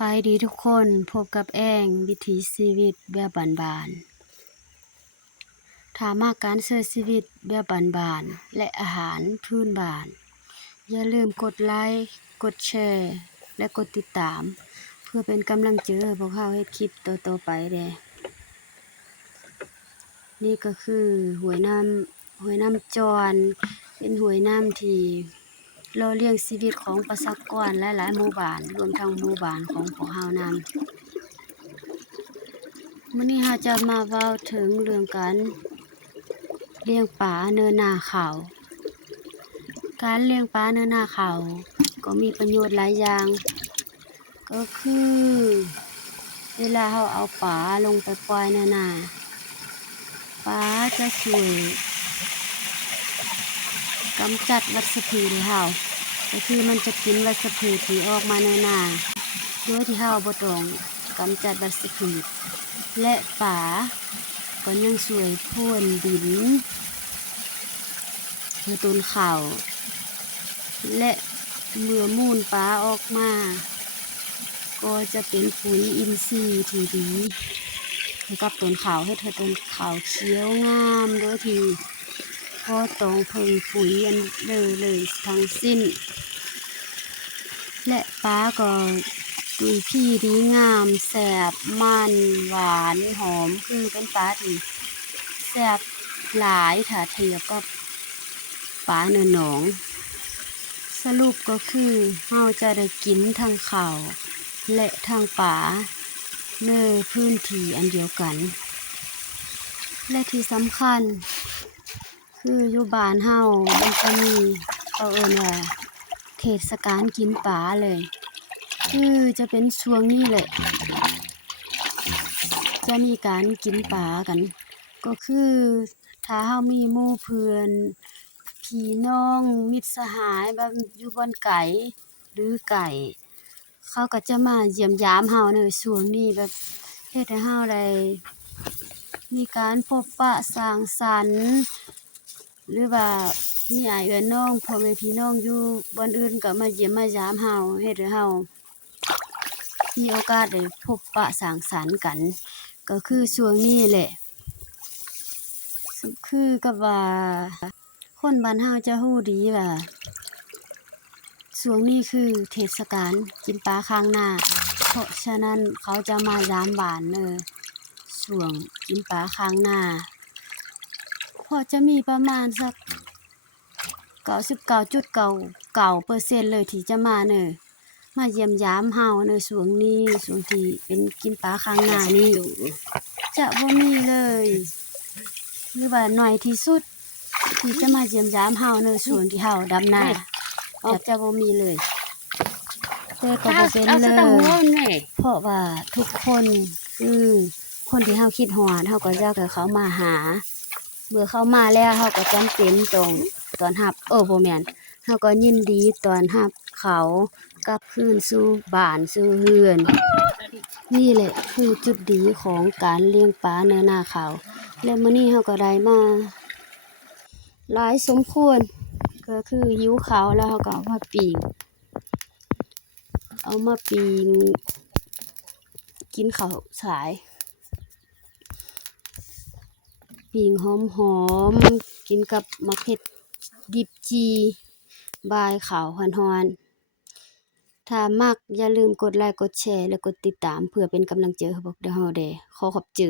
บายดีทุกคนพบกับแองวิถีชีวิตแบบบ้านๆถ้ามักการใช้ชีวิตแบบบ้านๆและอาหารพื้นบ้านอย่าลืมกดไลค์กดแชร์และกดติดตามเพื่อเป็นกำลังใจให้พวกเราเฮ็ดคลิปต่อๆไปเด้นี่ก็คือห้วยน้ำจอนเป็นห้วยน้ำที่หล่อเลี้ยงชีวิตของประชากรหลายๆหมู่บ้านรวมทั้งหมู่บ้านของพวกเรานำ มื้อนี้เราจะมาเว้าถึงเรื่องการเลี้ยงปลาเนินนาข้าวการเลี้ยงปลาเนินนาข้าวก็มีประโยชน์หลายอย่างก็คือเวลาเราเอาปลาลงไปปล่อยในนาปลาจะช่วยกำจัดวัชพืชให้เราก็คือมันจะกินวัชพืชที่ออกมาในนาโดยที่เราบ่ต้องกำจัดวัชพืชและปลาก็ยังช่วยพ่นดินให้ต้นข้าวและเมื่อมูลปลาออกมาก็จะเป็นปุ๋ยอินทรีย์ที่ดีให้กับต้นข้าวให้ต้นข้าวเขียวงามโดยที่บ่ต้องพึ่งปุ๋ยอันเลยทั้งสิ้นและปลาก็ดุยพี่ดีงามแซ่บมันหวานหอมคือเป็นปลาที่แซ่บหลายถ้าเทียบกับปลาเนื้อหนองสรุปก็คือเราจะได้กินทั้งข้าวและทั้งปลาในพื้นที่อันเดียวกันและที่สำคัญคืออยู่บ้านเฮามันจะมีเขาเอิ้นว่าเทศกาลกินปลาเลยคือจะเป็นช่วงนี้แหละจะมีการกินปลากันก็คือถ้าเฮามีหมู่เพื่อนพี่น้องมิตรสหายแบบอยู่บ่อนไกลหรือไกลเขาก็จะมาเยี่ยมยามเฮาในช่วงนี้แบบเฮ็ดให้เฮาได้มีการพบปะสังสรรค์หรือว่ามีอ้ายเอื้อน้องพ่อแม่พี่น้องอยู่บ่อนอื่นก็มาเยี่ยมมายามเฮาเฮ็ดให้เฮามีโอกาสได้พบปะสังสรรค์กันก็คือช่วงนี้แหละคือกับว่าคนบ้านเฮาจะรู้ดีว่าช่วงนี้คือเทศกาลกินปลาข้างหน้าเพราะฉะนั้นเขาจะมายามบ้านช่วงกินปลาข้างหน้าเพราะจะมีประมาณสัก 99.99% เลยที่จะมามาเยี่ยมยามเฮาช่วงนี้ช่วงที่เป็นกินปลาข้างหน้านี้จะบ่มีเลยหรือว่าน้อยที่สุดที่จะมาเยี่ยมยามเฮาช่วงที่เฮาดำนาจะบ่มีเลยแต่ก็บ่เป็นเลยเพราะว่าทุกคนคือคนที่เฮาคิดฮอดเฮาก็อยากให้เขามาหาเมื่อเขามาแล้วเฮาก็จำเป็นต้องต้อนรับบ่แม่นเฮาก็ยินดีต้อนรับเขากลับคืนสู่บ้านสู่เรือนนี่แหละคือจุดดีของการเลี้ยงปลาในนาข้าวและมื้อนี้เฮาก็ได้มาหลายสมควรก็คือหิวข้าวแล้วเฮาก็เอามาปิ้งกินข้าวสายปิ้งหอมๆกินกับมะเขือดิบจีบายข้าวร้อนๆถ้ามักอย่าลืมกดไลค์กดแชร์และกดติดตามเพื่อเป็นกำลังใจให้พวกเราได้ขอขอบใจ